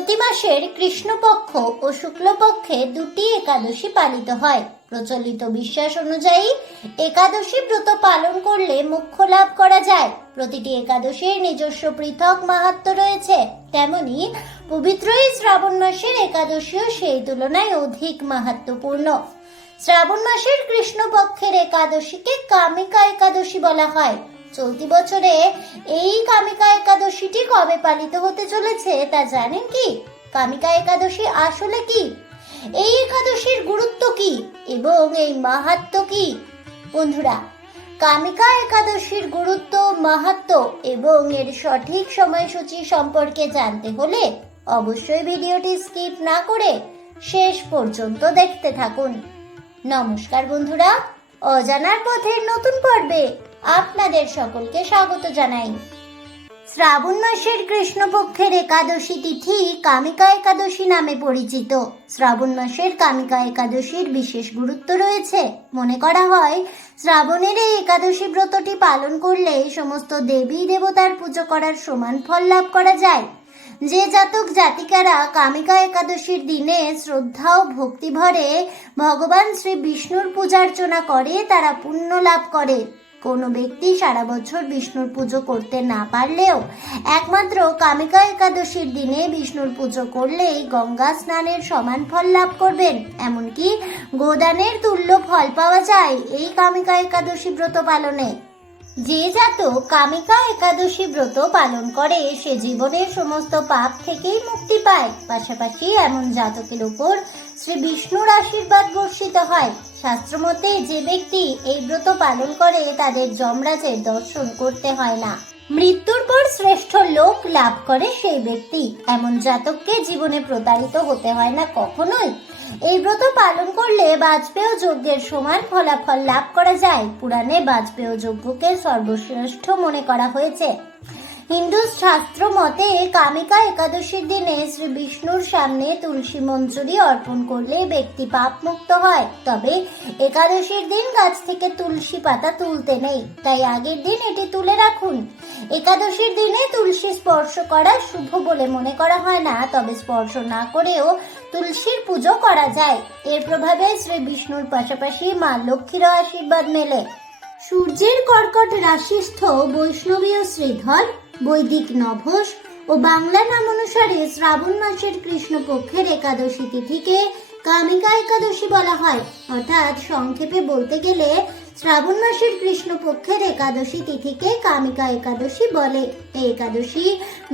প্রতি মাসের কৃষ্ণপক্ষ ও শুক্লপক্ষে দুটি একাদশী পালিত হয়। প্রচলিত বিশ্বাস অনুযায়ী, একাদশী ব্রত পালন করলে মুখ্য লাভ করা যায়। প্রতিটি একাদশীর নিজস্ব পৃথক মাহাত্ম রয়েছে। তেমনি পবিত্র এই শ্রাবণ মাসের একাদশীও সেই তুলনায় অধিক মাহাত্মপূর্ণ। শ্রাবণ মাসের কৃষ্ণপক্ষের একাদশীকে কামিকা একাদশী বলা হয়। চলতি বছরে এই কামিকা একাদশীটি কবে পালিত হতে চলেছে তা জানেন কি? কামিকা একাদশী আসলে কি? এই একাদশীর গুরুত্ব কি? এবং এই মাহাত্ম কি? বন্ধুরা, কামিকা একাদশীর গুরুত্ব, মাহাত্ম এবং এর সঠিক সময়সূচি সম্পর্কে জানতে হলে অবশ্যই ভিডিওটি স্কিপ না করে শেষ পর্যন্ত দেখতে থাকুন। নমস্কার বন্ধুরা, অজানার পথের নতুন পর্বে আপনাদের সকলকে স্বাগত জানাই। শ্রাবণ মাসের কৃষ্ণপক্ষের একাদশী তিথি কামিকা একাদশী নামে পরিচিত। শ্রাবণ মাসের কামিকা একাদশীর বিশেষ গুরুত্ব রয়েছে। মনে করা হয়, শ্রাবণের এই একাদশী ব্রতটি পালন করলে সমস্ত দেবী দেবতার পুজো করার সমান ফল লাভ করা যায়। যে জাতক জাতিকারা কামিকা একাদশীর দিনে শ্রদ্ধা ও ভক্তি ভরে ভগবান শ্রী বিষ্ণুর পূজার্চনা করে, তারা পুণ্য লাভ করে। কোনো ব্যক্তি সারা বছর বিষ্ণুর পুজো করতে না পারলেও একমাত্র কামিকা একাদশীর দিনে বিষ্ণুর পুজো করলেই গঙ্গা স্নানের সমান ফল লাভ করবেন। এমনকি গোদানের তুল্য ফল পাওয়া যায় এই কামিকা একাদশী ব্রত পালনে। যে জাতক কামিকা একাদশী ব্রত পালন করে, সে জীবনের সমস্ত পাপ থেকেই মুক্তি পায়। পাশাপাশি এমন জাতকের উপর শ্রী বিষ্ণুর আশীর্বাদ বর্ষিত হয়। শাস্ত্রমতে যে ব্যক্তি এই ব্রত পালন করে, তাদের যমরাজের দর্শন করতে হয় না। মৃত্যুর পর শ্রেষ্ঠ লোক লাভ করে সেই ব্যক্তি। এমন জাতককে জীবনে প্রতারিত হতে হয় না কখনোই। এই ব্রত পালন করলে বাজপেয় যজ্ঞের সমান ফলাফল লাভ করা যায়। পুরাণে বাজপেয় যজ্ঞকে সর্বশ্রেষ্ঠ মনে করা হয়েছে। হিন্দু শাস্ত্র মতে কামিকা একাদশীর দিনে শ্রী বিষ্ণুর সামনে তুলসী মঞ্জুরি অর্পণ করলে ব্যক্তি পাপ মুক্ত হয়। তবে একাদশীর দিন গাছ থেকে তুলসী পাতা তুলতে নেই, তাই আগের দিন এটি তুলে রাখুন। একাদশীর দিনে তুলসী স্পর্শ করা শুভ বলে মনে করা হয় না, তবে স্পর্শ না করেও তুলসীর পুজো করা যায়। এর প্রভাবে শ্রী বিষ্ণুর পাশাপাশি মা লক্ষ্মীরও আশীর্বাদ মেলে। সূর্যের কর্কট রাশিস্থ বৈষ্ণবীয় শ্রীধর, বৈদিক নভস ও বাংলা নাম অনুসারে শ্রাবণ মাসের কৃষ্ণপক্ষের একাদশী তিথিকে কামিকা একাদশী বলা হয়। অর্থাৎ সংক্ষেপে বলতে গেলে শ্রাবণ মাসের কৃষ্ণপক্ষের একাদশী তিথিকে কামিকা একাদশী বলে। এই একাদশী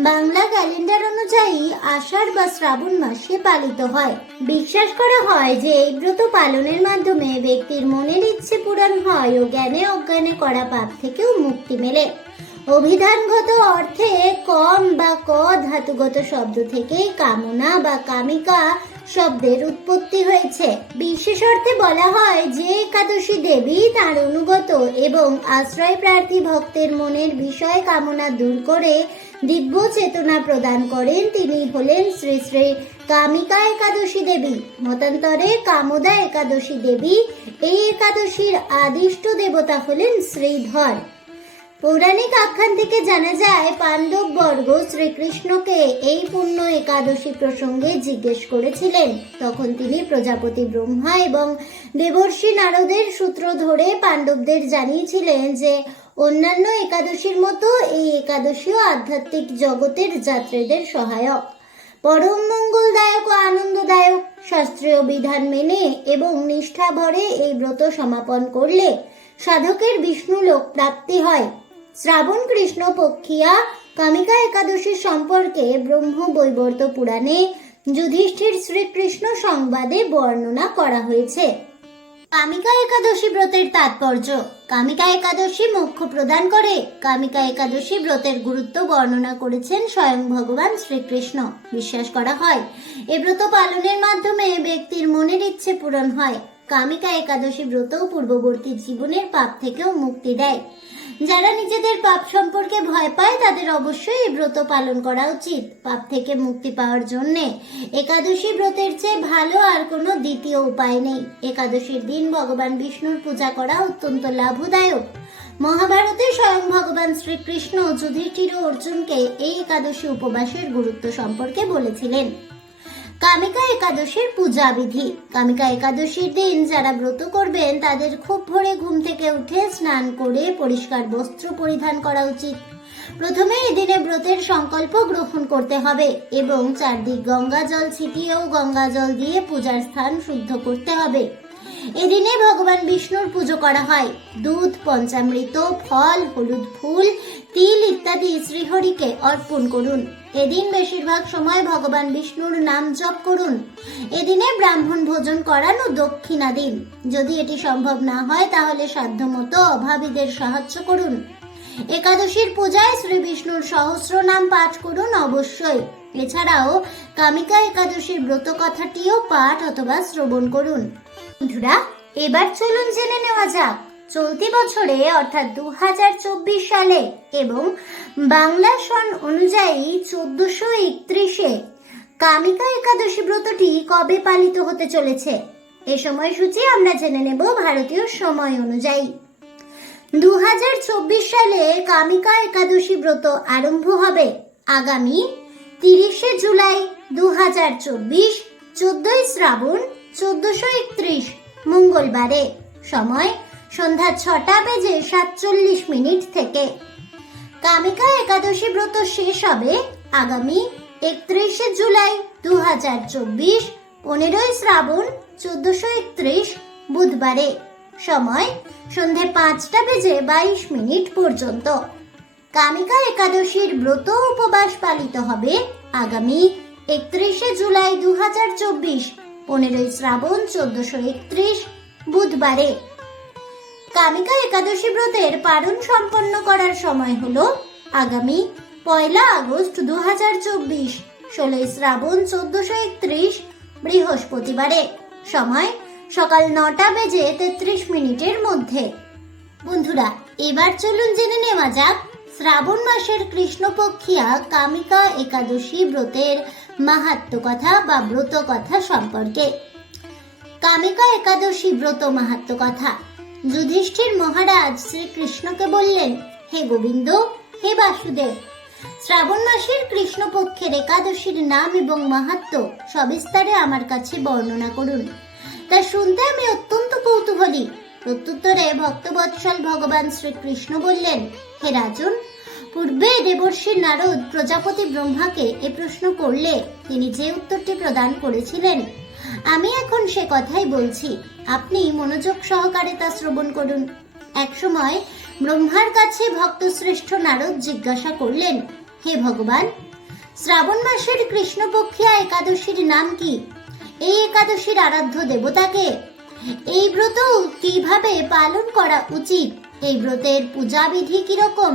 বাংলা ক্যালেন্ডার অনুযায়ী আষাঢ় বা শ্রাবণ মাসে পালিত হয়। বিশ্বাস করা হয় যে এই ব্রত পালনের মাধ্যমে ব্যক্তির মনের ইচ্ছে পূরণ হয় ও জ্ঞানে অজ্ঞানে করা পাপ থেকেও মুক্তি মেলে। অভিধানগত অর্থে কম বা ক ধাতুগত শব্দ থেকে কামনা বা কামিকা শব্দের উৎপত্তি হয়েছে। বিশেষ অর্থে বলা হয় যে একাদশী দেবী তার অনুগত এবং আশ্রয় প্রার্থী ভক্তের মনের বিষয় কামনা দূর করে দিব্য চেতনা প্রদান করেন তিনি হলেন শ্রী শ্রী কামিকা একাদশী দেবী। মতান্তরে কামদা একাদশী দেবী। এই একাদশীর আদিষ্ট দেবতা হলেন শ্রীধর। পৌরাণিক আখ্যান থেকে জানা যায়, পাণ্ডব বর্গ শ্রীকৃষ্ণকে এই পূর্ণ একাদশী প্রসঙ্গে জিজ্ঞেস করেছিলেন। তখন তিনি প্রজাপতি ব্রহ্মা এবং দেবর্ষি নারদের সূত্র ধরে পাণ্ডবদের জানিয়েছিলেন যে, অন্যান্য একাদশীর মতো এই একাদশীও আধ্যাত্মিক জগতের যাত্রীদের সহায়ক। পরম মঙ্গলদায়ক ও আনন্দদায়ক শাস্ত্রীয় বিধান মেনে এবং নিষ্ঠা ভরে এই ব্রত সমাপন করলে সাধকের বিষ্ণু লোক প্রাপ্তি হয়। শ্রাবণ কৃষ্ণ পক্ষিয়া কামিকা একাদশীর সম্পর্কে ব্রহ্ম বৈবর্ত পুরাণে যুধিষ্ঠির শ্রীকৃষ্ণ সংবাদে বর্ণনা করা হয়েছে। কামিকা একাদশী ব্রতের তাৎপর্য। কামিকা একাদশী মোক্ষ প্রদান করে কামিকা একাদশী ব্রতের গুরুত্ব বর্ণনা করেছেন স্বয়ং ভগবান শ্রীকৃষ্ণ। বিশ্বাস করা হয়, এ ব্রত পালনের মাধ্যমে ব্যক্তির মনের ইচ্ছে পূরণ হয়। কামিকা একাদশী ব্রত পূর্ববর্তী জীবনের পাপ থেকেও মুক্তি দেয়। যারা নিজেদের পাপ সম্পর্কে ভয় পায়, তাদের অবশ্যই এই ব্রত পালন করা উচিত। পাপ থেকে মুক্তি পাওয়ার জন্য একাদশী ব্রতের চেয়ে ভালো আর কোনো দ্বিতীয় উপায় নেই। একাদশীর দিন ভগবান বিষ্ণুর পূজা করা অত্যন্ত লাভদায়ক। মহাভারতে স্বয়ং ভগবান শ্রীকৃষ্ণ যুধিষ্ঠির অর্জুনকে এই একাদশী উপবাসের গুরুত্ব সম্পর্কে বলেছিলেন। কামিকা একাদশীর পূজা বিধি কামিকা একাদশীর দিন যারা ব্রত করবেন, তাদের খুব ভোরে ঘুম থেকে উঠে স্নান করে পরিষ্কার বস্ত্র পরিধান করা উচিত। প্রথমে এদিনে ব্রতের সংকল্প গ্রহণ করতে হবে এবং চারদিক গঙ্গা জল ছিটিয়েও গঙ্গা জল দিয়ে পূজার স্থান শুদ্ধ করতে হবে। এদিনে ভগবান বিষ্ণুর পুজো করা হয়। দুধ, পঞ্চামৃত, ফল, হলুদ ফুল, তিল ইত্যাদি শ্রীহরিকে অর্পণ করুন। এদিন বেশিরভাগ সময় ভগবান বিষ্ণুর নাম জপ করুন। এদিনে ব্রাহ্মণ ভোজন করানো দক্ষিণা দিন। যদি এটি সম্ভব না হয়, তাহলে সাধ্যমতো অভাবীদের সাহায্য করুন। একাদশীর পূজায় শ্রী বিষ্ণুর সহস্র নাম পাঠ করুন অবশ্যই। এছাড়াও কামিকা একাদশীর ব্রত কথাটিও পাঠ অথবা শ্রবণ করুন। বন্ধুরা, এবার চলুন জেনে নেওয়া যাক। চলতি বছরে, অর্থাৎ দু হাজার চব্বিশ সালে এবং বাংলা সন অনুযায়ী চোদ্দশো একত্রিশে কামিকা একাদশী ব্রতটি কবে পালিত হতে চলেছে? এ সময়সূচি আমরা জেনে নেব ভারতীয় সময় অনুযায়ী। দু হাজার চব্বিশ সালে কামিকা একাদশী ব্রত আরম্ভ হবে আগামী তিরিশে জুলাই দু হাজার চব্বিশ, চোদ্দই শ্রাবণ চোদ্দশো একত্রিশ, মঙ্গলবারে, সময় সন্ধ্যা ছটা বেজে সাতচল্লিশ মিনিট থেকে। কামিকা একাদশী ব্রত শেষ হবে আগামী একত্রিশে জুলাই দু হাজার চব্বিশ, পনেরোই শ্রাবণ চোদ্দশো একত্রিশ, বুধবারে, সময় সন্ধে পাঁচটা বেজে বাইশ মিনিট পর্যন্ত। কামিকা একাদশীর ব্রত উপবাস পালিত হবে আগামী একত্রিশে জুলাই দু হাজার চব্বিশ পনেরোই শ্রাবণ চোদ্দশো একত্রিশ বুধবারে। কামিকা একাদশী ব্রতের পালন সম্পন্ন করার সময় হলো আগামী পয়লা আগস্ট দু হাজার চব্বিশ, ষোলোই শ্রাবণ চোদ্দশো একত্রিশ, বৃহস্পতিবারে। সময় সকাল নটা বেজে তেত্রিশ মিনিটের মধ্যে। বন্ধুরা, এবার চলুন জেনে নেওয়া যাক শ্রাবণ মাসের কৃষ্ণপক্ষিয়া কামিকা একাদশী ব্রতের মাহাত্ম কথা বা ব্রত কথা সম্পর্কে। কামিকা একাদশী ব্রত মাহাত্ম কথা। যুধিষ্ঠির মহারাজ শ্রীকৃষ্ণকে বললেন, হে গোবিন্দ, হে বাসুদেব, শ্রাবণ মাসের কৃষ্ণপক্ষের একাদশীর নাম এবং মাহাত্ম সবিস্তারে আমার কাছে বর্ণনা করুন। তা শুনতে আমি অত্যন্ত কৌতূহলী। প্রত্যুত্তরে ভক্তবৎসল ভগবান শ্রীকৃষ্ণ বললেন, হে রাজন পূর্বে দেবর্ষি নারদ প্রজাপতি ব্রহ্মাকে এ প্রশ্ন করলে তিনি যে উত্তরটি প্রদান করেছিলেন, আমি এখন সে কথাই বলছি। আপনি মনোযোগ সহকারে তা শ্রবণ করুন। একসময় ব্রহ্মার কাছে ভক্ত শ্রেষ্ঠ নারদ জিজ্ঞাসা করলেন, হে ভগবান, শ্রাবণ মাসের কৃষ্ণপক্ষিয়া একাদশীর নাম কি? এই একাদশীর আরাধ্য দেবতাকে? এই ব্রত কীভাবে পালন করা উচিত? এই ব্রতের পূজা বিধি কীরকম?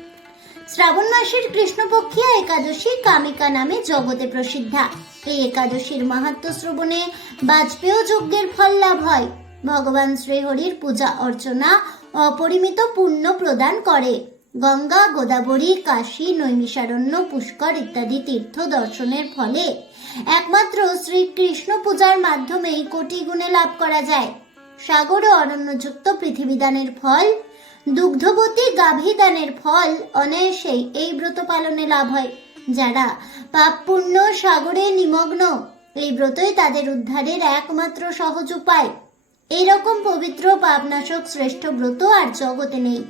শ্রাবণ মাসের কৃষ্ণপক্ষিয়া একাদশী কামিকা নামে জগতে প্রসিদ্ধা। এই একাদশীর মাহাত্ম শ্রবণে বাজপেয় যজ্ঞের ফল লাভ হয়। ভগবান শ্রীহরির পূজা অর্চনা অপরিমিত পুণ্য প্রদান করে। গঙ্গা, গোদাবরী, কাশী, নৈমিষারণ্য, পুষ্কর ইত্যাদি তীর্থ দর্শনের ফলে একমাত্র শ্রীকৃষ্ণ পূজার মাধ্যমেই কোটি গুণে লাভ করা যায়। সাগর ও অরণ্যযুক্ত পৃথিবীদানের ফল দুগ্ধবতী গাভী দানের ফল অনায়াসেই এই ব্রত পালনে লাভ হয়। যারা পাপ পুণ্য সাগরে নিমগ্ন, এই ব্রতই তাদের উদ্ধারের একমাত্র সহজ উপায়। এইরকম পবিত্র পাপনাশক শ্রেষ্ঠ ব্রত আর জগতে নেই।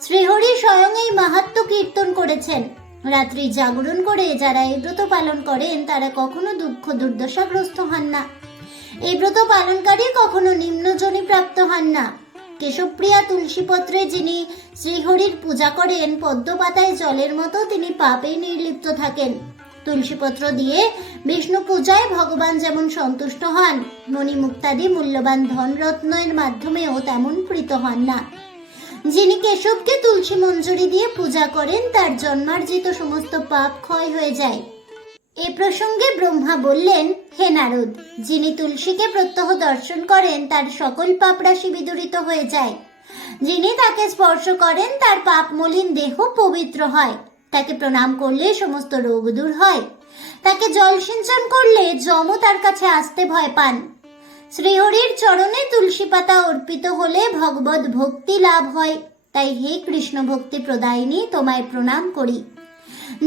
শ্রীহরি স্বয়ং এই মাহাত্ম কীর্তন করেছেন। রাত্রি জাগরণ করে যারা এই ব্রত পালন করেন, তারা কখনো দুঃখ দুর্দশাগ্রস্ত হন না। এই ব্রত পালনকারী কখনো নিম্নজনী প্রাপ্ত হন না। কেশবপ্রিয়া তুলসীপত্রে যিনি শ্রীহরির পূজা করেন, পদ্মপাতায় জলের মতো তিনি পাপে নির্লিপ্ত থাকেন। তুলসীপত্র দিয়ে বিষ্ণু পূজায় ভগবান যেমন সন্তুষ্ট হন মণিমুক্তাদি মূল্যবান ধনরত্নের মাধ্যমেও তেমন প্রীত হন না। যিনি কেশবকে তুলসী মঞ্জুরি দিয়ে পূজা করেন, তার জন্মার্জিত সমস্ত পাপ ক্ষয় হয়ে যায়। এ প্রসঙ্গে ব্রহ্মা বললেন, হে নারদ, যিনি তুলসীকে প্রত্যহ দর্শন করেন, তার সকল পাপরাশি বিদূরিত হয়ে যায়। যিনি তাকে স্পর্শ করেন, তার পাপ মলিন দেহ পবিত্র হয়। তাকে প্রণাম করলে সমস্ত রোগ দূর হয়। তাকে জল সিঞ্চন করলে যম তার কাছে আসতে ভয় পান। শ্রীহরির চরণে তুলসী পাতা অর্পিত হলে ভগবত ভক্তি লাভ হয়। তাই হে কৃষ্ণ ভক্তি প্রদায়িনী, তোমায় প্রণাম করি।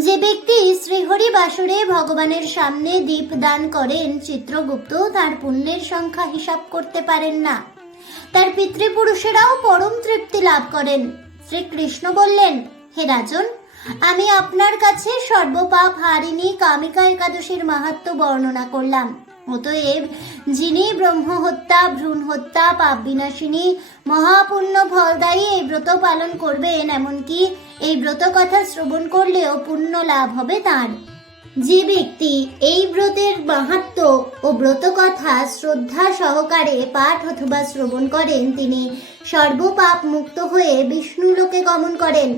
যে ব্যক্তি শ্রীহরি বাসুরে ভগবানের সামনে দীপ দান করেন, চিত্রগুপ্ত তার পুণ্যের সংখ্যা হিসাব করতে পারেন না। তার পিতৃপুরুষেরাও পরম তৃপ্তি লাভ করেন। শ্রীকৃষ্ণ বললেন, হে রাজন, আমি আপনার কাছে সর্বপাপ হারিণী কামিকা একাদশীর মাহাত্ম বর্ণনা করলাম। অতএব যিনি ব্রহ্ম হত্যা ভ্রূণ হত্যা পাপ বিনাশিনী, মহাপুণ্য ফলদায়ী এই ব্রত পালন করবেন, এমনকি এই ব্রত কথা শ্রবণ করলেও পুণ্য লাভ হবে তার। যে ব্যক্তি এই ব্রতের মাহাত্ম ও ব্রত কথা শ্রদ্ধা সহকারে পাঠ অথবা শ্রবণ করেন, তিনি সর্বপাপ মুক্ত হয়ে বিষ্ণু লোকে গমন করেন।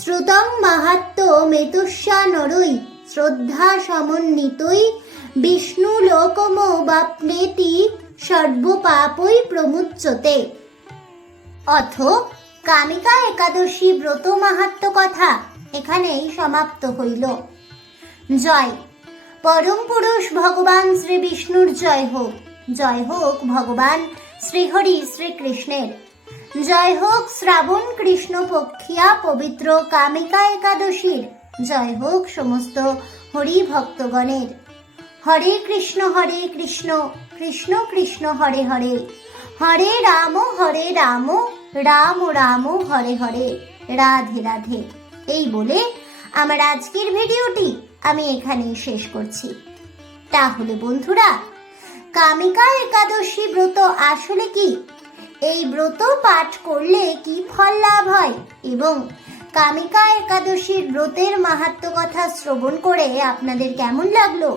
শ্রুতং মাহাত্ম মেতুষ্যা নরই শ্রদ্ধা সমন্বিতই বিষ্ণু লোকম বাপ্নেতি সর্বপাপই প্রমুচ্যতে অথ কামিকা একাদশী ব্রত মাহাত্ম কথা এখানেই সমাপ্ত হইল। জয়। পরম পুরুষ ভগবান শ্রী বিষ্ণুর জয় হোক। জয় হোক ভগবান শ্রীহরি শ্রীকৃষ্ণের জয় হোক শ্রাবণ কৃষ্ণ পক্ষিয়া পবিত্র কামিকা একাদশীর। জয় হোক সমস্ত হরি ভক্তগণের হরে কৃষ্ণ হরে কৃষ্ণ কৃষ্ণ কৃষ্ণ, হরে হরে। হরে রাম হরে রাম রাম রাম, হরে হরে। রাধে রাধে। এই বলে আমার আজকের ভিডিওটি আমি এখানেই শেষ করছি। তাহলে বন্ধুরা, কামিকা একাদশী ব্রত আসলে কি? এই ব্রত পাঠ করলে কি ফল লাভ হয়? এবং কামিকা একাদশীর ব্রতের মাহাত্ম কথা শ্রবণ করে আপনাদের কেমন লাগল?